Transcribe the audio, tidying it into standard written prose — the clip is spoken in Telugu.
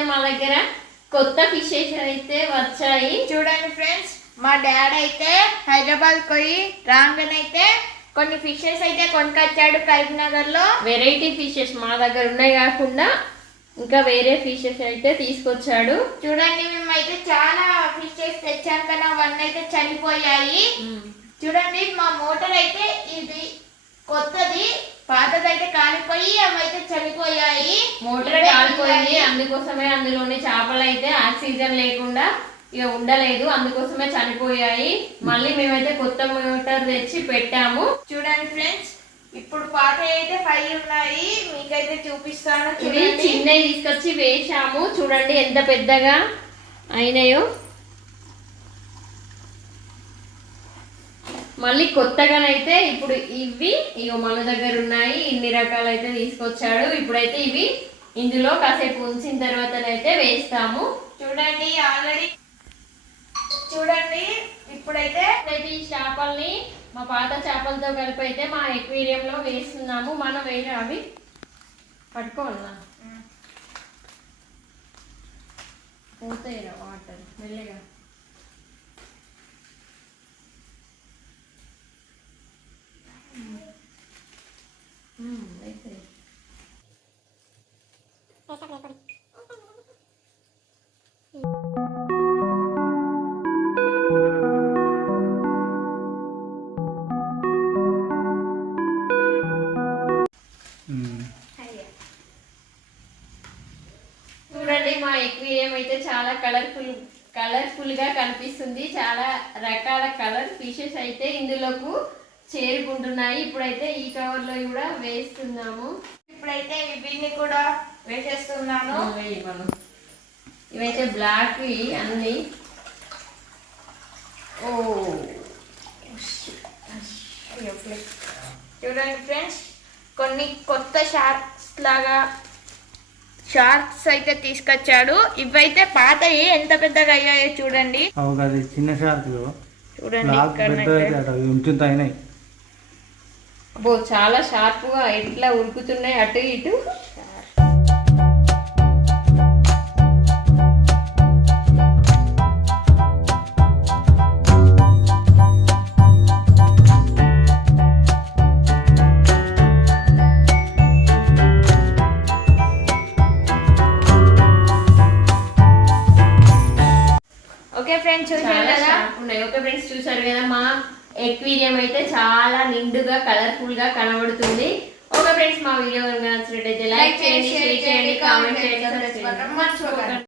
అయితే మా దగ్గర కొత్త ఫిషెస్ అయితే వచ్చాయి. చూడండి ఫ్రెండ్స్, మా డాడ్ అయితే హైదరాబాద్ పోయి రాగానైతే కొన్ని ఫిషెస్ అయితే కొనుకొచ్చాడు కరీంనగర్ లో. వెరైటీ ఫిషెస్ మా దగ్గర ఉన్నాయి కాకుండా ఇంకా వేరే ఫిషెస్ అయితే తీసుకొచ్చాడు. చూడండి, మేమైతే చాలా ఫిషెస్ తెచ్చాం కానీ అవన్నీ అయితే చనిపోయాయి. చూడండి, మా మోటార్ అయితే ఇది కొత్తది, పాతదైతే కాలిపోయి అవైతే చనిపోయాయి. మోటార్ కాలిపోయింది, అందుకోసమే అందులోని చేపలు అయితే ఆక్సిజన్ లేకుండా ఇక ఉండలేదు, అందుకోసమే చనిపోయాయి. మళ్ళీ మేమైతే కొత్త మోటార్ తెచ్చి పెట్టాము. చూడండి ఫ్రెండ్స్, ఇప్పుడు పాత అయితే 5 ఉన్నాయి, మీకైతే చూపిస్తాను. ఇవి చిన్నవి తీసుకొచ్చి వేసాము. చూడండి ఎంత పెద్దగా అయినాయో. మళ్ళీ కొత్తగానైతే ఇప్పుడు ఇవి ఇగో మన దగ్గర ఉన్నాయి. ఇన్ని రకాలైతే తీసుకొచ్చాడు. ఇప్పుడైతే ఇవి ఇందులో కాసేపు ఉంచిన తర్వాతనైతే వేస్తాము. చూడండి ఆల్రెడీ చూడండి ఇప్పుడైతే ఈ చేపల్ని మా పాత చేపలతో కలిపి అయితే మా ఎక్వేరియంలో వేస్తున్నాము. మనం వేరే అవి పట్టుకోవాలన్నా పోతాయి వాటర్ మెల్లగా. చూడండి, మా ఎక్వేరియం అయితే చాలా కలర్ఫుల్ గా కనిపిస్తుంది. చాలా రకాల కలర్ ఫిషెస్ అయితే ఇందులోకి చేరుకుంటున్నాయి. ఇప్పుడైతే ఈ కవర్ లో కూడా వేస్తున్నాము. ఇప్పుడైతే వీటిని కూడా వేసేస్తున్నాను. ఇవైతే బ్లాక్ అన్ని. ఓ చూడండి ఫ్రెండ్స్, కొన్ని కొత్త షార్క్స్ అయితే తీసుకొచ్చాడు. ఇవైతే పాతవి ఎంత పెద్దగా అయ్యాయో చూడండి. చిన్న షార్క్ చూడండి అబ్బో, చాలా షార్ప్ గా ఎట్లా ఉరుకుతున్నాయి అటు ఇటు. ఓకే ఫ్రెండ్స్, చూసారు కదా. ఓకే ఫ్రెండ్స్, చూసారు కదా మా ఎక్వేరియం అయితే చాలా నిండుగా కలర్ఫుల్ గా కనబడుతుంది. ఓకే ఫ్రెండ్స్, మా వీడియో నచ్చినట్లయితే లైక్ చేయండి, షేర్ చేయండి, కామెంట్ చేయండి.